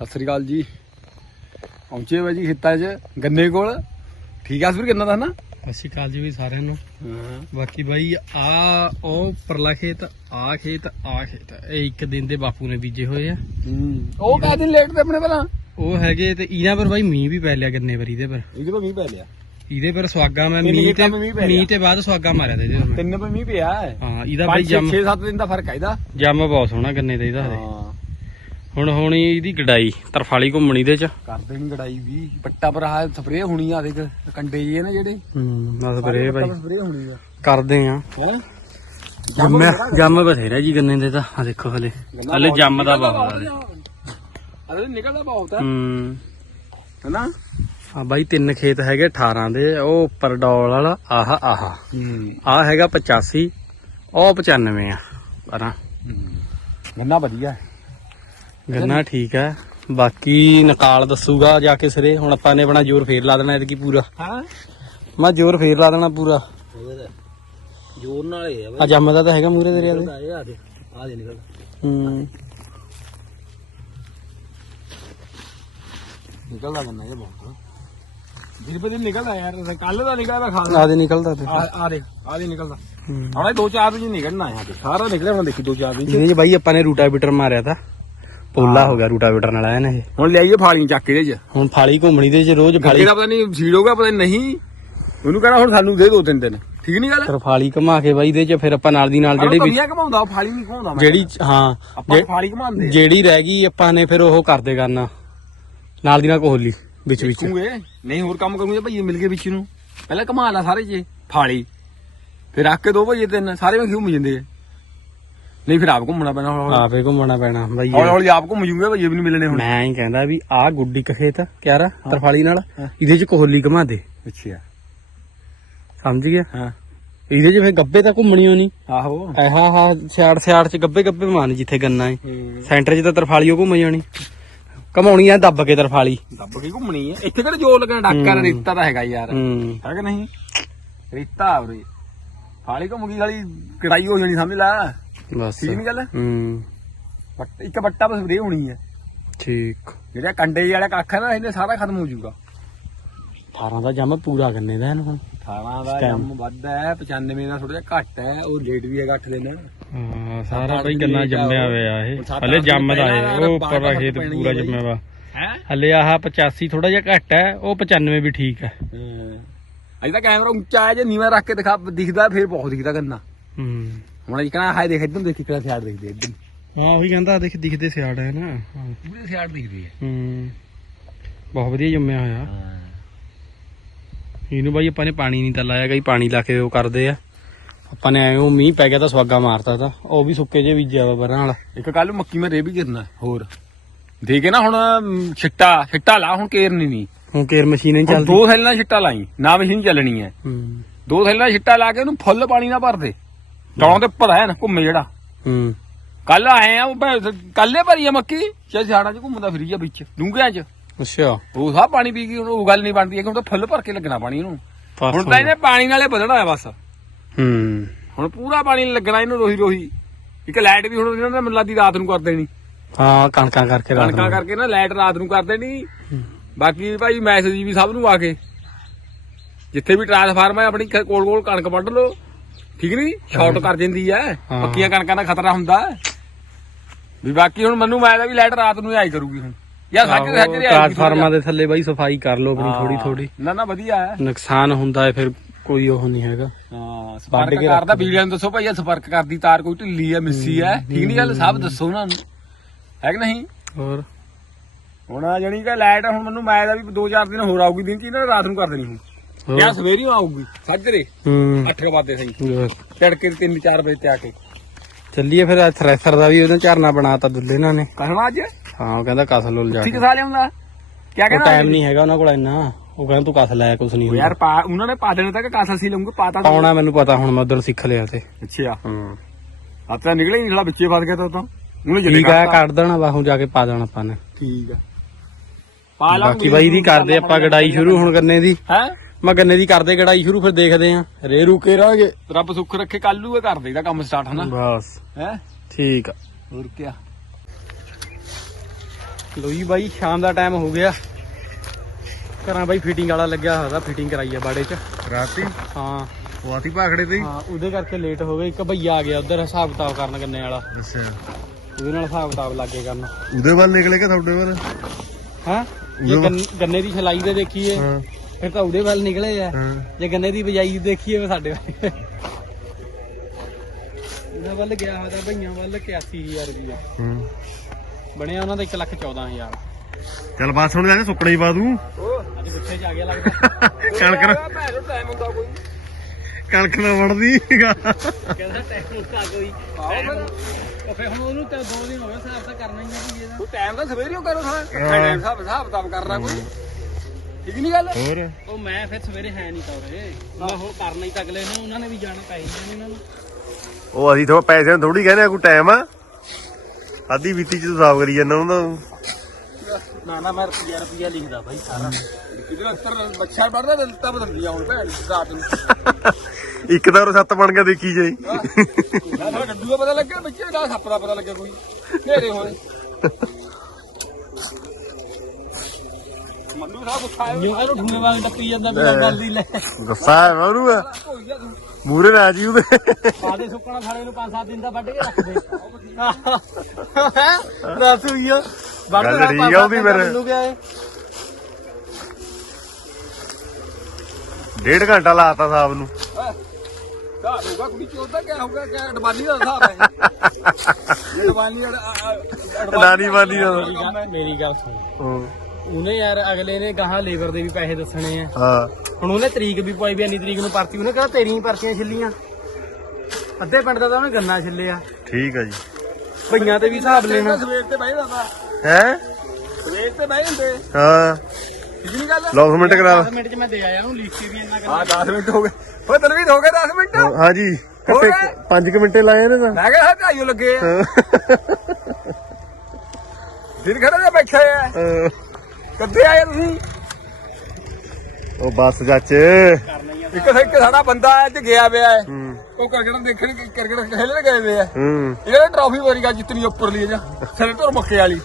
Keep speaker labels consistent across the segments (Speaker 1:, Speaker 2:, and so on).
Speaker 1: ਸਤਿ ਸ੍ਰੀ ਅਕਾਲ ਜੀ। ਪਹੁੰਚੇ ਵਾ ਜੀ ਖੇਤਾਂ 'ਚ ਗੰਨੇ ਕੋਲ। ਠੀਕ ਆ ਫਿਰ ਕਿੰਨਾ ਦਾ ਨਾ?
Speaker 2: ਸਤਿ ਸ਼੍ਰੀ ਅਕਾਲ ਜੀ ਵੀ ਸਾਰਿਆਂ ਨੂੰ।
Speaker 1: ਹਾਂ।
Speaker 2: ਬਾਕੀ ਬਾਈ ਆ ਉਹ ਪਰਲਾ ਖੇਤ ਆ ਖੇਤ ਆ ਖੇਤ। ਇਹ ਇੱਕ ਦਿਨ ਦੇ ਬਾਪੂ ਨੇ ਬੀਜੇ ਹੋਏ ਆ।
Speaker 1: ਉਹ ਕਾਹ ਦਿਨ ਲੇਟ ਤੇ ਆਪਣੇ ਪਹਿਲਾਂ?
Speaker 2: ਉਹ ਹੈਗੇ ਤੇ ਇਹਨਾਂ ਪਰ ਬਾਈ ਮੀਂਹ ਵੀ ਪੈ ਲਿਆ ਗੰਨੇ ਵਾਰੀ ਦੇ ਪਰ।
Speaker 1: ਇਹਦੇ ਕੋਲ ਮੀਂਹ ਪੈ ਲਿਆ।
Speaker 2: ਇਹਦੇ ਪਰ ਸਵਾਗਾ ਮੈਂ ਮੀਂਹ ਤੇ
Speaker 1: ਮੀਂਹ।
Speaker 2: ਤੇ ਬਾਅਦ ਸਵਾਗਾ ਮਾਰਿਆ ਤੇ ਇਹਦੇ ਪਰ
Speaker 1: ਤਿੰਨ ਪੇ ਮੀਂਹ ਪਿਆ ਹੈ।
Speaker 2: ਇਹਦਾ ਬਾਈ
Speaker 1: 5
Speaker 2: ਜੰਮ
Speaker 1: 6 7 ਦਿਨ ਦਾ ਫ਼ਰਕ ਇਹਦਾ।
Speaker 2: ਜੰਮ ਬਹੁਤ ਸੋਹਣਾ ਗੰਨੇ ਦਾ ਇਹਦਾ।
Speaker 1: ਹਾਂ।
Speaker 2: ਹੁਣ ਹੋਣੀ ਇਹਦੀ ਗਡਾਈ ਤਰਫਾਲੀ ਘੁੰਮਣੀ ਦੇ ਚ।
Speaker 1: ਕਰਦੇ ਨਹੀਂ ਗੜਾਈ ਵੀ। ਪੱਟਾ ਪਰ ਆਹ ਸਪਰੇਅ ਹੋਣੀ ਆ ਦੇਖ ਕੰਡੇ ਜੀ ਨਾ ਜਿਹੜੇ।
Speaker 2: ਹੂੰ ਬਸ ਬਰੇ ਬਾਈ
Speaker 1: ਸਪਰੇਅ ਹੋਣੀ ਆ।
Speaker 2: ਕਰਦੇ ਆ।
Speaker 1: ਹੈ?
Speaker 2: ਜੰਮ ਜੰਮ ਬਥੇਰਾ ਜੀ ਗੰਨੇ ਦੇ ਤਾਂ। ਆ ਦੇਖੋ ਹਲੇ। ਹਲੇ ਜੰਮ ਦਾ ਬਹੁਤ ਹਲੇ
Speaker 1: ਅਰੇ ਨਿਕਲਦਾ ਬਹੁਤ ਹੈ
Speaker 2: ਹੂੰ।
Speaker 1: ਹੈਨਾ?
Speaker 2: ਆ ਬਾਈ ਤਿੰਨ ਖੇਤ ਹੈਗੇ 18 ਦੇ। ਉਹ ਉੱਪਰ ਡੋਲ ਵਾਲਾ ਆਹ ਆਹ। ਆ ਹੈਗਾ 85 ਉਹ 95 ਆ। ਪਰਾਂ।
Speaker 1: ਗੰਨਾ ਵਧੀਆ। ਹੈ
Speaker 2: ਗੰਨਾ ਠੀਕ ਹੈ। ਬਾਕੀ ਨਿਕਾਲ ਦੱਸੂਗਾ ਜਾ ਕੇ ਸਿਰੇ। ਹੁਣ ਆਪਾਂ ਨੇ ਆਪਣਾ ਜ਼ੋਰ ਫੇਰ ਲਾ ਦੇਣਾ ਇਹਦੇ ਕੀ ਪੂਰਾ।
Speaker 1: ਹਾਂ।
Speaker 2: ਮੈਂ ਜ਼ੋਰ ਫੇਰ ਲਾ ਦੇਣਾ ਪੂਰਾ।
Speaker 1: ਜੋਰ ਨਾਲ ਹੀ ਆ
Speaker 2: ਆ ਜੰਮਦਾ ਤਾਂ ਹੈਗਾ ਮੂਰੇ ਤੇਰੇ ਦੇ
Speaker 1: ਇਹ ਆ ਦੇ। ਆ ਦੇ ਨਿਕਲ।
Speaker 2: ਹੂੰ।
Speaker 1: ਨਿਕਲਦਾ ਗੰਨਾ ਇਹ ਬਹੁਤ। ਦਿਨ ਪਰ ਦਿਨ ਨਿਕਲਦਾ ਯਾਰ। ਕੱਲ ਦਾ ਨਿਕਲਦਾ ਖਾਸ।
Speaker 2: ਆ ਦੇ ਨਿਕਲਦਾ ਤੇ।
Speaker 1: ਆ ਆ ਦੇ। ਆ ਦੇ ਨਿਕਲਦਾ।
Speaker 2: ਹੂੰ।
Speaker 1: ਹੁਣ ਇਹ ਦੋ ਚਾਰ ਦਿਨ ਹੀ ਨਿਕਲਣਾ ਤੇ ਸਾਰਾ ਨਿਕਲਿਆ ਹੁਣ ਦੇਖੀ ਦੋ ਚਾਰ ਦਿਨ ਚ।
Speaker 2: ਇਹਦੇ ਚ ਬਾਈ ਆਪਾਂ ਨੇ ਰੂਟਾਵੀਟਰ ਮਾਰਿਆ ਤਾਂ। ਪੋਲਾ ਹੋ ਗਿਆ ਰੂਟਾਵੀਟਰ ਨਾਲ ਆਇਆ ਨਾ ਇਹ।
Speaker 1: ਹੁਣ ਲਿਆਈਏ ਫਾਲੀਆਂ ਚੱਕ ਕੇ ਇਹਦੇ ਚ।
Speaker 2: ਹੁਣ ਫਾਲੀ ਘੁੰਮਣੀ ਦੇ ਚ ਰੋਜ਼ ਫਾਲੀ
Speaker 1: ਦਾ ਪਤਾ ਨਹੀਂ ਸੀੜ ਹੋਗਾ ਪਤਾ ਨਹੀਂ ਉਹਨੂੰ ਕਹਿਣਾ ਹੁਣ ਸਾਨੂੰ ਦੇ ਦੋ ਤਿੰਨ ਦਿਨ। ਠੀਕ ਨਹੀਂ ਗੱਲ?
Speaker 2: ਤਰਫਾਲੀ ਘੁਮਾ ਕੇ ਬਾਈ ਇਹਦੇ ਚ ਫਿਰ ਆਪਾਂ ਨਾਲ ਦੀ ਨਾਲ ਜਿਹੜੀ ਵੀ
Speaker 1: ਘਮਾਉਂਦਾ ਫਾਲੀ ਨਹੀਂ ਘਮਾਉਂਦਾ ਮੈਂ
Speaker 2: ਜਿਹੜੀ ਹਾਂ।
Speaker 1: ਆਪਾਂ ਫਾਲੀ ਘਮਾਉਂਦੇ।
Speaker 2: ਜਿਹੜੀ ਰਹਿ ਗਈ ਆਪਾਂ ਨੇ ਫਿਰ ਉਹ ਕਰਦੇ ਕਰਨਾ। ਨਾਲ ਦੀ ਨਾਲ ਕੋਹਲੀ ਵਿੱਚ ਵਿੱਚ।
Speaker 1: ਨਹੀਂ ਹੋਰ ਕੰਮ ਕਰੂਗੇ ਭਈਏ ਮਿਲ ਕੇ ਵਿੱਚ ਨੂੰ। ਪਹਿਲਾਂ ਘਮਾ ਲਾ ਸਾਰੇ ਜੇ ਫਾਲੀ। ਫਿਰ ਰੱਖ ਕੇ ਦੋ ਭਈਏ ਤਿੰਨ ਸਾਰੇ ਵਿੱਚ ਘੁੰਮ ਜਾਂਦੇ ਆ। ਨਹੀਂ ਫਿਰ ਆਪ ਘੁੰਮਣਾ ਪੈਣਾ ਹੌਲੀ
Speaker 2: ਆਪੇ ਘੁੰਮਣਾ ਪੈਣਾ ਬਾਈ
Speaker 1: ਹੌਲੀ ਹੌਲੀ ਆਪ ਘੁੰਮ ਜੂਗੇ ਭਈਏ ਵੀ ਨਹੀਂ ਮਿਲਣੇ ਹੁਣ।
Speaker 2: ਮੈਂ ਹੀ ਕਹਿੰਦਾ ਵੀ ਆਹ ਗੁੱਡੀ ਕਖੇਤ ਕਿਆਰਾ ਤਰਫਾਲੀ ਨਾਲ
Speaker 1: ਹਾਂ।
Speaker 2: ਇਹਦੇ ਚ ਕੋਹਲੀ ਘੁਮਾ ਦੇ।
Speaker 1: ਅੱਛਾ।
Speaker 2: ਸਮਝ ਗਿਆ?
Speaker 1: ਹਾਂ।
Speaker 2: ਇਹਦੇ ਚ ਫਿਰ ਗੱਬੇ ਤਾਂ ਘੁੰਮਣੀ ਓ ਨਹੀਂ
Speaker 1: ਆਹੋ।
Speaker 2: ਐਹਾ ਹਾ ਸਿਆੜ ਸਿਆੜ ਚ ਗੱਬੇ ਗੱਬੇ ਮਾਨ ਜਿੱਥੇ ਗੰਨਾ ਏ। ਸੈਂਟਰ 'ਚ ਤਾਂ ਤਰਫਾਲੀ ਉਹ ਘੁੰਮ ਜਾਣੀ ਘਮਾਉਣੀ ਆ ਦੱਬ ਕੇ ਤਰਫਾਲੀ।
Speaker 1: ਦੱਬ ਕੇ ਘੁੰਮਣੀ ਹੈ ਇੱਥੇ ਕਿਹੜਾ ਜੋਰ ਲੱਗਣਾ? ਡਾਕਾ ਰੇਤਾ ਤਾਂ ਹੈਗਾ ਯਾਰ।
Speaker 2: ਹੂੰ।
Speaker 1: ਹੈ ਕਿ ਨਹੀਂ? ਰੇਤਾ ਉਰੇ। ਫਾਲੀ ਘੁੰਮ ਗਈ ਵਾਲੀ ਕੜਾਈ ਹੋ ਜਾਣੀ ਸਮਝ ਲੈ।
Speaker 2: ਬਸ।
Speaker 1: ਠੀਕ ਨਹੀਂ ਗੱਲ?
Speaker 2: ਹੂੰ।
Speaker 1: ਬੱਟ ਇੱਕ ਬੱਟਾ ਬਸ ਰੇ ਹੋਣੀ ਹੈ
Speaker 2: ਠੀਕ।
Speaker 1: ਜਿਹੜਾ ਕੰਡੇ ਵਾਲਾ ਕੱਖ ਹੈ ਨਾ ਇਹਨੇ ਸਾਰਾ ਖਤਮ ਹੋ ਜਾਊਗਾ।
Speaker 2: 18 ਦਾ ਜੰਮ ਪੂਰਾ ਕਰਨੇ ਦਾ ਇਹਨੂੰ ਹੁਣ।
Speaker 1: 18 ਦਾ
Speaker 2: Stem.
Speaker 1: ਜੰਮ ਵੱਧ ਹੈ 95 ਦਾ ਥੋੜਾ ਜਿਹਾ ਘੱਟ ਹੈ ਉਹ ਲੇਟ ਵੀ ਹੈਗਾ 8 ਦਿਨ।
Speaker 2: ਹਾਂ ਸਾਰਾ ਬਈ ਗੰਨਾ ਜੰਮਿਆ। ਹੋਇਆ ਇਹ। ਹਲੇ ਜੰਮਦਾ ਏ ਉਹ ਉੱਪਰਲਾ ਖੇਤ ਪੂਰਾ। ਜੰਮਿਆ ਵਾ।
Speaker 1: ਹੈ?
Speaker 2: ਹਲੇ ਆਹ 85 ਥੋੜਾ ਜਿਹਾ ਘੱਟ ਹੈ ਉਹ 95 ਵੀ ਠੀਕ ਹੈ।
Speaker 1: ਅਜੇ ਤਾਂ ਕੈਮਰਾ ਉੱਚਾ ਹੈ ਜੇ ਨੀਵਾਂ ਰੱਖ ਕੇ ਦਿਖਾ ਦਿਖਦਾ ਫਿਰ ਬਹੁਤ ਦਿਖਦਾ ਗੰਨਾ।
Speaker 2: ਹੂੰ।
Speaker 1: ਹੁਣ ਅਜੇ ਕਹਣਾ ਹਾਏ ਦੇਖ ਇਦਾਂ ਦੇਖੀ ਕਿਹੜਾ ਸਿਆੜ ਦਿਖਦੇ ਇਦਾਂ
Speaker 2: ਹਾਂ ਉਹੀ ਕਹਿੰਦਾ ਦੇਖ ਦਿਖਦੇ ਸਿਆੜ ਹੈ ਨਾ। ਹਾਂ।
Speaker 1: ਪੂਰੇ ਸਿਆੜ ਦਿਖਦੀ ਹੈ
Speaker 2: ਹੂੰ। ਬਹੁਤ ਵਧੀਆ ਜੰਮਿਆ ਹੋਇਆ। ਇਹਨੂੰ ਬਾਈ ਆਪਾਂ ਨੇ ਪਾਣੀ ਨਹੀਂ ਤਾਂ ਲਾਇਆ ਪਾਣੀ ਲਾ ਕੇ ਉਹ ਕਰਦੇ ਆ। ਆਪਾਂ ਨੇ ਐਵੇਂ ਮੀਂਹ ਪੈ ਗਿਆ ਤਾਂ ਸਵਾਗਾ ਮਾਰਤਾ ਤਾਂ। ਉਹ ਵੀ ਸੁੱਕੇ ਜੇ ਬੀਜਿਆ ਵਾ ਬਰਾਂ ਵਾਲਾ।
Speaker 1: ਇੱਕ ਕੱਲ ਮੱਕੀ ਮੈਂ ਰੇ ਵੀ ਕਰਨਾ ਹੋਰ। ਦੇਖੇ ਨਾ ਹੁਣ ਛਿੱਟਾ ਛਿੱਟਾ ਲਾ ਹੁਣ ਕੇਰਨੀ ਨਹੀਂ।
Speaker 2: ਹੁਣ ਕੇਰ ਮਸ਼ੀਨ ਨਹੀਂ
Speaker 1: ਹੁਣ
Speaker 2: ਚੱਲਦੀ।
Speaker 1: ਦੋ ਥੈਲਾਂ ਛਿੱਟਾ ਲਾਈ ਨਾ ਮਸ਼ੀਨ ਚੱਲਣੀ ਹੈ।
Speaker 2: ਹੂੰ।
Speaker 1: ਦੋ ਥੈਲਾਂ ਛਿੱਟਾ ਲਾ ਕੇ ਉਹਨੂੰ ਫੁੱਲ ਪਾਣੀ ਨਾਲ ਭਰ ਦੇ। ਡੌਂ ਤੇ ਭਰਾ ਹੈ ਨਾ ਘੁੰਮੇ ਜਿਹੜਾ।
Speaker 2: ਹੂੰ।
Speaker 1: ਕੱਲ ਆਏ ਆ ਕੱਲੇ ਭਰੀ ਆ ਮੱਕੀ। ਚਾ ਛਾੜਾਂ 'ਚ ਘੁੰਮਦਾ ਫਿਰੀ ਆ ਵਿੱਚ ਡੂੰਘਿਆਂ 'ਚ।
Speaker 2: ਅੱਛਾ।
Speaker 1: ਉਹ ਸਭ ਪਾਣੀ ਪੀ ਗਈ ਹੁਣ ਉਹ ਗੱਲ ਨਹੀਂ ਬਣਦੀ ਹੈ ਕਿ ਹੁਣ ਤਾਂ ਫੁੱਲ ਭਰ ਕੇ ਲੱਗਣਾ ਪਾਣੀ ਇਹਨੂੰ
Speaker 2: ਪਾਸ
Speaker 1: ਹੁਣ ਤਾਂ ਇਹਨੇ ਪਾਣੀ ਨਾਲੇ ਵਧਣਾ ਹੈ ਬਸ।
Speaker 2: ਹੂੰ।
Speaker 1: ਹੁਣ ਪੂਰਾ ਪਾਣੀ ਲੱਗਣਾ ਇਹਨੂੰ ਰੋਹੀ ਰੋਹੀ ਇੱਕ ਲਾਈਟ ਵੀ ਹੁਣ ਇਹਨਾਂ ਨੇ ਮੈਨੂੰ ਲੱਗਦੀ ਰਾਤ ਨੂੰ ਕਰ ਦੇਣੀ
Speaker 2: ਹਾਂ ਕਣਕਾਂ ਕਰਕੇ
Speaker 1: ਕਣਕਾਂ ਕਰਕੇ ਨਾ ਲਾਈਟ ਰਾਤ ਨੂੰ ਕਰ ਦੇਣੀ ਬਾਕੀ ਭਾਈ ਮੈਸੇਜ ਵੀ ਸਭ ਨੂੰ ਆ ਕੇ ਜਿੱਥੇ ਵੀ ਟ੍ਰਾਂਸਫਾਰਮ ਹੈ ਆਪਣੀ ਕੋਲ ਕੋਲ ਕਣਕ ਵੱਢ ਲਓ। ਠੀਕ ਨਹੀਂ ਸ਼ਾਰਟ ਕਰ ਜਾਂਦੀ ਹੈ। ਪੱਕੀਆਂ ਕਣਕਾਂ ਦਾ ਖਤਰਾ ਹੁੰਦਾ। ਵੀ ਬਾਕੀ ਹੁਣ ਮੈਨੂੰ ਮੈਂ ਵੀ ਲਾਈਟ ਰਾਤ ਨੂੰ ਆਈ ਕਰੂਗੀ ਹੁਣ। ਯਾਰ ਸੱਜਰੇ ਸੱਜਰੇ ਆਈ
Speaker 2: ਟ੍ਰਾਂਸਫਾਰਮਰ ਦੇ ਥੱਲੇ ਬਾਈ ਸਫ਼ਾਈ ਕਰ ਲਓ ਆਪਣੀ ਥੋੜੀ ਥੋੜੀ
Speaker 1: ਨਾ ਨਾ ਵਧੀਆ ਹੈ।
Speaker 2: ਨੁਕਸਾਨ ਹੁੰਦਾ ਹੈ ਫਿਰ ਕੋਈ ਉਹ ਨਹੀਂ ਹੈਗਾ।
Speaker 1: ਹਾਂ ਸਪਾਰਕ ਕਰਦਾ ਬਿਜਲੀਆਂ ਨੂੰ ਦੱਸੋ ਭਾਈ ਇਹ ਸਪਾਰਕ ਕਰਦੀ ਤਾਰ ਕੋਈ ਢਿੱਲੀ ਹੈ ਮਿੱਸੀ ਹੈ। ਠੀਕ ਨਹੀਂ ਗੱਲ ਸਭ ਦੱਸੋ ਉਹਨਾਂ ਨੂੰ। ਹੈ ਕਿ ਨਹੀਂ?
Speaker 2: ਹੋਰ?
Speaker 1: ਹੁਣ ਆ ਜਣੀ ਕਿ ਲਾਈਟ ਹੁਣ ਮੈਨੂੰ ਮੈਂ ਦਾ ਵੀ 2-4 ਦਿਨ ਹੋਰ ਆਊਗੀ ਦਿਨ ਚ ਇਹਨਾਂ ਰਾਤ ਨੂੰ ਕਰ ਦੇਣੀ ਹੁਣ। ਜਾਂ ਸਵੇਰੇ ਆਊਗੀ ਸਾਜਰੇ।
Speaker 2: ਹੂੰ।
Speaker 1: 8 ਵਜੇ ਸਹੀ। ਤੜਕੇ 3-4 ਵਜੇ ਤੇ ਆ ਕੇ।
Speaker 2: ਚੱਲੀਏ ਫਿਰ ਥ੍ਰੈਸ਼ਰ ਦਾ ਵੀ ਉਹਨੇ ਝਰਨਾ ਬਣਾਤਾ ਦੁੱਲੇ ਇਹਨਾਂ ਨੇ।
Speaker 1: ਕਹਣਾ ਅੱਜ?
Speaker 2: ਹਾਂ ਉਹ ਕਹਿੰਦਾ ਕਸ ਲੋ ਜਾ
Speaker 1: ਠੀਕ
Speaker 2: ਕੇ।
Speaker 1: ਸਾ ਲਿਆਉਂਦਾ? ਕਿਆ
Speaker 2: ਉਹ
Speaker 1: ਕਹਿੰਦਾ
Speaker 2: ਟਾਈਮ ਨਹੀਂ ਹੈਗਾ ਉਹਨਾਂ ਕੋਲ ਇੰਨਾ। ਉਹ ਕਹਿੰਦਾ ਤੂੰ ਕਸ ਲੈ ਕੁਛ ਨਹੀਂ
Speaker 1: ਯਾਰ ਪਾ ਉਹਨਾਂ ਨੇ ਪਾ ਦੇਣੇ ਤੱਕ ਕਾਸਾ ਸੀ ਲਊਂਗੇ ਪਾਤਾ ਤਾਂ
Speaker 2: ਪਾਉਣਾ ਮੈਨੂੰ ਪਤਾ ਹੁਣ ਮੈਂ ਉਧਰ ਸਿੱਖ ਲਿਆ ਤੇ।
Speaker 1: ਅੱਛਾ।
Speaker 2: ਹਾਂ।
Speaker 1: ਆਤਾ ਨਿਕਲੇ ਨਹੀਂ ਸਾਲਾ ਵਿੱਚੇ ਫਸ ਗਿਆ ਤਾਂ ਤਾਂ। ਉਹਨੇ ਕਰਤਾ।
Speaker 2: ਕੱਢ ਦੇਣਾ ਬਾਹੂ ਜਾ ਕੇ ਪਾ ਦੇਣਾ ਆਪਾਂ ਨੇ।
Speaker 1: ਠੀਕ ਆ। ਪਾ ਲਾ
Speaker 2: ਬਾਕੀ ਬਾਈ ਦੀ ਕਰਦੇ ਆਪਾਂ ਗੜਾਈ ਸ਼ੁਰੂ ਹੁਣ ਗੰਨੇ ਦੀ।
Speaker 1: ਹੈ?
Speaker 2: ਮੈਂ ਗੰਨੇ ਦੀ ਕਰਦੇ ਗੜਾਈ ਸ਼ੁਰੂ ਫਿਰ ਦੇਖਦੇ ਆ ਰੇ ਰੁਕੇ ਰਹਾਂਗੇ
Speaker 1: ਰੱਬ ਸੁੱਖ ਰੱਖੇ ਕੱਲ ਨੂੰ ਇਹ ਕਰ ਦੇਗਾ ਕੰਮ ਸਟਾਰਟ ਹਨਾ?
Speaker 2: ਬਸ।
Speaker 1: ਹੈ?
Speaker 2: ਠੀਕ ਆ।
Speaker 1: ਹੋਰ ਕੀ
Speaker 2: ਲੋ ਜੀ ਬਾਈ ਸ਼ਾਮ ਦਾ ਟਾਈਮ ਹੋ ਗਿਆ। ਘਰਾਂ ਬਾਈ ਫਿਟਿੰਗ ਵਾਲਾ ਲੱਗਿਆ ਹੋਇਆ ਤਾਂ ਫਿਟਿੰਗ ਕਰਾਈ ਆ ਬਾੜੇ 'ਚ।
Speaker 3: ਰਾਤੀ
Speaker 2: ਹਾਂ।
Speaker 3: ਉਹ ਆਤੀ ਭਾਖੜੇ ਤੇ
Speaker 2: ਹਾਂ? ਉਹਦੇ ਕਰਕੇ ਲੇਟ ਹੋ ਗਏ। ਇੱਕ ਭਈਆ ਆ ਗਿਆ ਉਧਰ ਹਿਸਾਬ ਕਿਤਾਬ ਕਰਨ ਗੰਨੇ ਵਾਲਾ।
Speaker 3: ਅੱਛਾ।
Speaker 2: ਉਹਦੇ ਨਾਲ ਹਿਸਾਬ ਕਿਤਾਬ ਲੱਗੇ ਕਰਨ।
Speaker 3: ਉਹਦੇ ਵੱਲ ਨਿਕਲੇ ਕਿ ਤੁਹਾਡੇ ਵੱਲ?
Speaker 2: ਹਾਂ? ਜੇ ਗੰਨ- ਗੰਨੇ ਦੀ ਛਲਾਈ ਦੇ ਦੇਖੀਏ
Speaker 3: ਹਾਂ।
Speaker 2: ਫਿਰ ਤਾਂ ਉਹਦੇ ਵੱਲ ਨਿਕਲੇ ਆ।
Speaker 3: ਹਾਂ।
Speaker 2: ਜੇ ਗੰਨੇ ਦੀ ਬਜਾਈ ਦੇਖੀਏ ਫਿਰ ਸਾਡੇ ਵੱਲ। ਉਹਨਾਂ ਵੱਲ ਗਿਆ ਹੋਇਆ ਭਈਆਂ ਵੱਲ 81000 ਰੁਪਇਆ
Speaker 3: ਹੂੰ।
Speaker 2: ਬਣਿਆ ਉਹਨਾਂ ਦਾ 1 ਲੱਖ 14000
Speaker 3: ਚੱਲ ਬਾਤ ਸੁਣ ਲੈ ਸੁੱਕਣਾ ਹੀ ਪਾ ਦੂੰ।
Speaker 2: ਅੱਜ ਗੁੱਸੇ 'ਚ ਆ ਗਿਆ ਲੱਗਦਾ।
Speaker 3: ਕਣਕ ਨਾ
Speaker 1: ਭੈਣ ਨੂੰ ਟਾਈਮ ਹੁੰਦਾ ਕੋਈ।
Speaker 3: ਕਣਕ ਨਾ ਵੜਦੀ
Speaker 2: ਕਹਿੰਦਾ ਟਾਈਮ ਉੱਕਾ ਕੋਈ
Speaker 1: ਆਹੋ ਫਿਰ।
Speaker 2: ਉਹ ਫਿਰ ਹੁਣ ਉਹਨੂੰ ਤਾਂ ਦੋ ਦਿਨ ਹੋ ਗਏ ਹਿਸਾਬ ਤਾਂ ਕਰਨਾ ਹੀ ਆ ਵੀ ਇਹਦਾ।
Speaker 1: ਤੂੰ ਟਾਈਮ ਤਾਂ ਸਵੇਰੇ ਹੀ ਕਰੋ ਸਾਰਾ। ਟਾਈਮ ਹਿਸਾਬ ਹਿਸਾਬ ਕਿਤਾਬ ਕਰਨਾ ਕੋਈ। ਠੀਕ ਨਹੀਂ ਗੱਲ?
Speaker 3: ਹੋਰ?
Speaker 2: ਉਹ ਮੈਂ ਫਿਰ ਸਵੇਰੇ ਹੈ ਨਹੀਂ ਤੌਰੇ ਮੈਂ ਉਹ ਕਰਨਾ ਹੀ ਤਾਂ ਅਗਲੇ ਨੇ ਉਹਨਾਂ ਨੇ ਵੀ ਜਾਣਾ ਪੈ ਜਾਣਾ ਇਹਨਾਂ ਨੂੰ।
Speaker 3: ਉਹ ਅਸੀਂ ਤਾਂ ਪੈਸੇ ਥੋੜੀ ਕਹਿੰਦੇ ਆ ਕੋਈ ਟਾਈਮ ਆ। ਆਦੀ ਬੀਤੀ ਚ ਤੂੰ ਸਾਫ਼ ਕਰੀ ਜਾਂਦਾ ਉਹਨਾਂ ਨੂੰ
Speaker 2: ਨਾ ਨਾ ਮੈਂ ਰੁਪਿਆ ਰੁਪਿਆ ਲਿਖਦਾ ਬਾਈ ਸਾਰਾ।
Speaker 1: ਕਿਧਰ ਅੰਤਰ ਬੱਚਾ ਪੜਦਾ ਦਿੱਤਾ ਬਦਲਦੀਆਂ ਹੁਣ ਭੈਣ ਰਾਤ ਨੂੰ।
Speaker 3: ਇੱਕ ਤਾਂ ਉਹ ਸੱਤ ਬਣ ਕੇ ਦੇਖੀ ਜਾਈ
Speaker 1: ਨਾ ਡੱਡੂ ਦਾ ਪਤਾ ਲੱਗਿਆ ਬੱਚੇ ਦਾ ਸੱਪ ਦਾ ਪਤਾ ਲੱਗਿਆ ਕੋਈ। ਨੇਰੇ ਹੋਏ ਮੰਨੂ ਸਾਹਿਬ ਗੁੱਸਾ ਆਇਆ
Speaker 2: ਜਿਉਂ ਇਹਨੂੰ ਢੂਏ ਵਾਂਗ ਟੱਪੀ ਜਾਂਦਾ ਵੀ ਗੱਲ ਦੀ ਲੈ।
Speaker 3: ਗੁੱਸਾ ਹੈ ਉਹਨੂੰ।
Speaker 1: ਹੋਈ ਜਾ ਤੂੰ
Speaker 3: ਮੂਰੇ ਨਾ ਜੀ ਉਹਦੇ।
Speaker 2: ਆਦੇ ਸੁੱਕਣਾ ਸਾਲੇ ਨੂੰ 5-7 ਦਿਨ ਦਾ ਵੱਢ ਕੇ ਰੱਖ ਦੇ। ਹੈ? ਦੱਸ ਹੋਈ ਆ। ਵੱਢ
Speaker 3: ਗੱਲ ਠੀਕ ਆ ਉਹਦੀ ਫਿਰ।
Speaker 2: ਮੈਨੂੰ ਕਿਹਾ ਏ
Speaker 3: ਡੇਢ ਘੰਟਾ ਲਾਤਾ ਸਾਹਿਬ ਨੂੰ।
Speaker 1: ਕਾ ਹੋਊਗਾ ਕੁੜੀ ਚੋਰ ਦਾ ਕਿਆ ਹੋਊਗਾ ਕਿਆ ਅਡਵਾਨੀ ਦਾ ਹਿਸਾਬ ਹੈ ਅਡਵਾਨੀ
Speaker 3: ਅਡਾਨੀ ਵਾਨੀ ਦਾ।
Speaker 2: ਮੇਰੀ ਗੱਲ- ਮੇਰੀ ਗੱਲ ਸੁਣ।
Speaker 3: ਹਾਂ।
Speaker 2: ਉਹਨੇ ਯਾਰ ਅਗਲੇ ਨੇ ਗਾਹਾਂ ਲੇਬਰ ਦੇ ਵੀ ਪੈਸੇ ਦੱਸਣੇ ਆ।
Speaker 3: ਹਾਂ।
Speaker 2: ਹੁਣ ਉਹਨੇ ਤਰੀਕ ਵੀ ਪਾਈ ਵੀ ਇੰਨੀ ਤਰੀਕ ਨੂੰ ਪਰਚੀ ਉਹਨੇ ਕਹਿੰਦਾ ਤੇਰੀਆਂ ਹੀ ਪਰਚੀਆਂ ਛਿੱਲੀਆਂ। ਅੱਧੇ ਪਿੰਡ ਦਾ ਤਾਂ ਉਹਨੇ ਗੰਨਾ ਛਿੱਲਿਆ।
Speaker 3: ਠੀਕ ਆ ਜੀ।
Speaker 2: ਭਈਆਂ ਤੇ ਵੀ ਹਿਸਾਬ ਲੈਣਾ।
Speaker 1: ਸਵੇਰ ਤੇ ਬਹਿ ਜਾਂਦਾ
Speaker 3: ਹੈ?
Speaker 1: ਸਵੇਰ ਤੇ ਬਹਿ ਜਾਂਦੇ
Speaker 3: ਹਾਂ।
Speaker 1: ਨਹੀਂ ਗੱਲ
Speaker 3: ਲੌਸਮੈਂਟ ਕਰਾ
Speaker 2: 10 ਮਿੰਟ ਚ ਮੈਂ ਦੇ ਆਇਆ ਉਹਨੂੰ ਲਿਖ ਕੇ ਵੀ ਇੰਨਾ
Speaker 1: ਹਾਂ
Speaker 2: ਕਰਨਾ।
Speaker 1: 10 ਮਿੰਟ ਹੋ ਗਏ। ਓਏ ਤਨਵੀਰ ਹੋ ਗਏ 10 ਮਿੰਟ।
Speaker 3: ਹਾਂ ਜੀ
Speaker 1: ਹੋਰ?
Speaker 3: 5 ਮਿੰਟੇ ਲਾਏ ਨੇ ਤਾਂ।
Speaker 1: ਮੈਂ ਕਿਹਾ ਢਾਈਓ ਲੱਗੇ ਆ। ਦਿਨ ਖੜਾ ਜਿਹਾ ਬੈਠਾ ਆ।
Speaker 3: ਹਾਂ।
Speaker 1: ਕਦੇ ਆਏ ਤੁਸੀਂ?
Speaker 3: ਉਹ ਬੱਸ
Speaker 2: ਹੀ ਆ
Speaker 1: ਇੱਕ ਇੱਕ ਸਾਡਾ ਬੰਦਾ ਅੱਜ ਗਿਆ ਪਿਆ ਹੈ।
Speaker 3: ਹੂੰ।
Speaker 1: ਉਹ ਕਰਕਟ ਦੇਖਣ ਕਰਕਟ ਖੇਲਣ ਗਏ ਵੇ ਆ।
Speaker 3: ਹੂੰ।
Speaker 1: ਇਹਨਾਂ ਟਰਾਫੀ ਵਾਰੀ ਗਾ ਜਿੱਤਣੀ ਉੱਪਰ ਲਈ ਜਾਂ ਸਿਰ ਤੋਂ ਮੱਕੇ ਵਾਲੀ।